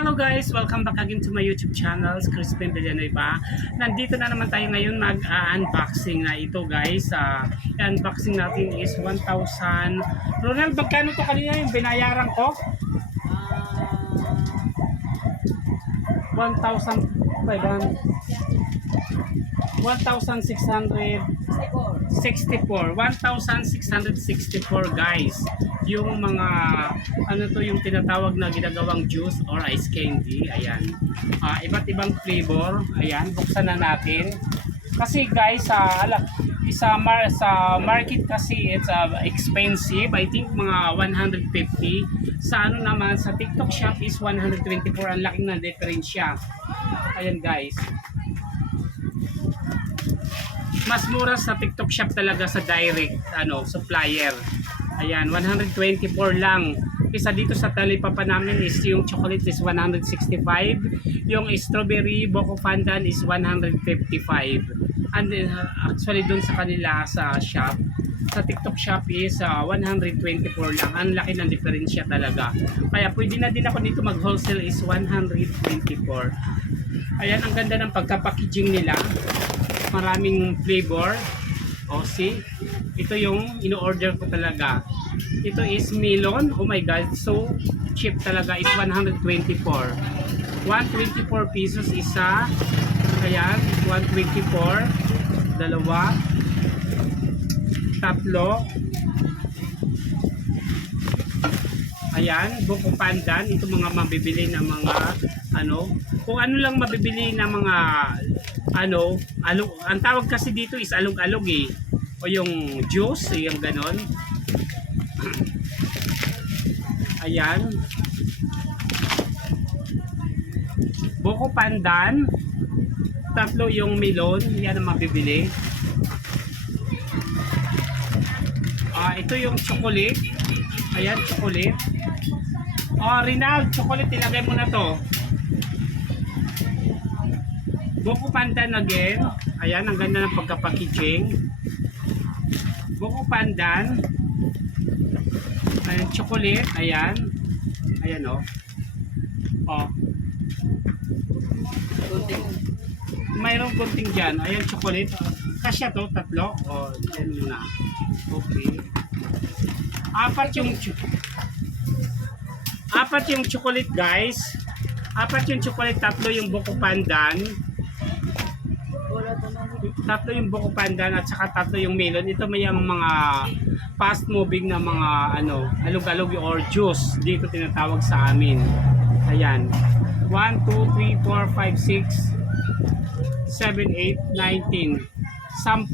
Hello guys! Welcome back again to my YouTube channel, Crispin Villanueva. Nandito na naman tayo ngayon mag-unboxing na ito guys. Unboxing natin is 1,000. Ronald, magkano to kanina yung binayaran ko? 1,500. 1,664 guys, yung mga ano to, yung tinatawag na ginagawang juice or ice candy. Ayan, iba't ibang flavor. Ayan, buksan na natin kasi guys, sa market kasi it's expensive. I think mga 150. Sa ano naman, sa TikTok shop is 124. Ang laking na diferensya. Ayan guys, mas mura sa TikTok shop talaga sa direct supplier. Ayan, 124 lang. Isa dito sa talipapa namin is yung chocolate is 165, yung strawberry Buko Pandan is 155. And actually dun sa kanila sa shop, sa TikTok shop is 124 lang. Ang laki ng diferensya talaga. Kaya pwede na din ako dito mag-wholesale is 124. Ayan, ang ganda ng pagka-packaging nila. Maraming flavor. O see, ito yung ino-order ko talaga. Ito is melon. Oh my god, so cheap talaga, is 124. 124 pesos isa. Ayan, 124. Dalawa. Tatlo. Ayan, Buko Pandan. Ito mga mabibili na mga kung ano lang mabibili na mga alog. Ang tawag kasi dito is alog-alog eh. O yung juice, yung ganon. Ayan. Buko Pandan. Tatlo yung melon. Yan ang mabibili. Ito yung chocolate. Ayan, chocolate. Rinald, chocolate, ilagay mo na to. Buko Pandan again. Ayan, ang ganda ng pagka-packaging. Buko Pandan. Ayan, chocolate. Ayan. Ayan mayroong konting dyan. Ayan, chocolate. Kasya to, tatlo. Yan muna. Okay. Apat yung chocolate guys. Apat yung chocolate, tatlo yung Buko Pandan. Tatlo yung Buko Pandan at saka tatlo yung melon. Ito may mga fast moving na mga alog-alog or juice. Dito tinatawag sa amin. Ayan. 1, 2, 3, 4, 5, 6, 7, 8, 19. 10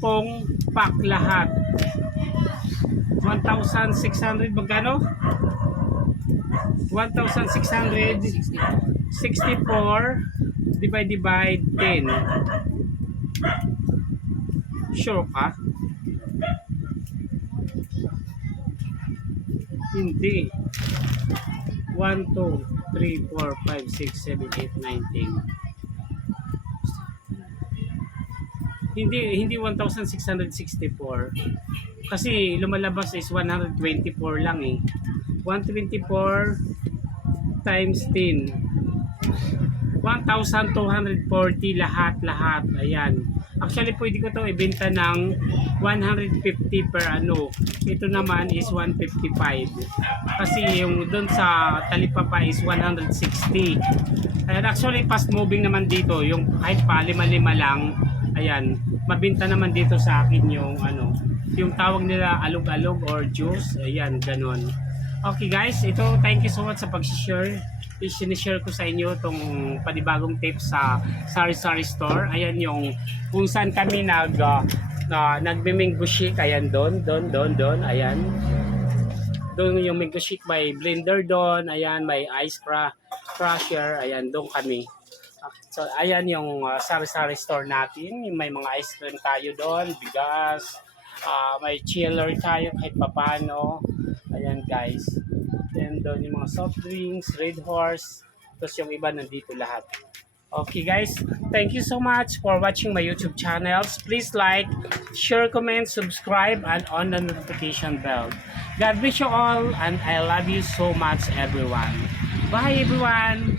pack lahat. 1,600 magkano? 1,664 divided by 10. Sure ka? Hindi. 1, 2, 3, 4, 5, 6, 7, 8, 9, 10. Hindi 1,664. Kasi lumalabas is 124 lang eh. 124 times 10. 1,240 lahat. Ayan. Actually pwede ko to ibenta ng 150 per Ito naman is 155. Kasi yung doon sa talipapa is 160. Ayan, actually fast moving naman dito. Yung kahit pa lima-lima lang. Ayan, mabenta naman dito sa akin yung yung tawag nila alog-alog or juice. Ayan, ganon. Okay guys, ito, thank you so much sa pag-share. I-share ko sa inyo itong panibagong tips sa Sari-Sari Store. Ayan yung kung saan kami nagme-mango shake. Ayan, doon. Ayan. Doon yung mango shake, may blender doon. Ayan, may ice crusher. Ayan, doon kami. So, ayan yung Sari-Sari Store natin. May mga ice cream tayo doon, bigas. May chiller tayo kahit papano. Ayan guys. Then doon yung mga soft drinks, Red Horse. Tapos yung iba nandito lahat. Okay guys, thank you so much for watching my YouTube channels. Please like, share, comment, subscribe, and on the notification bell. God bless you all, and I love you so much everyone. Bye everyone.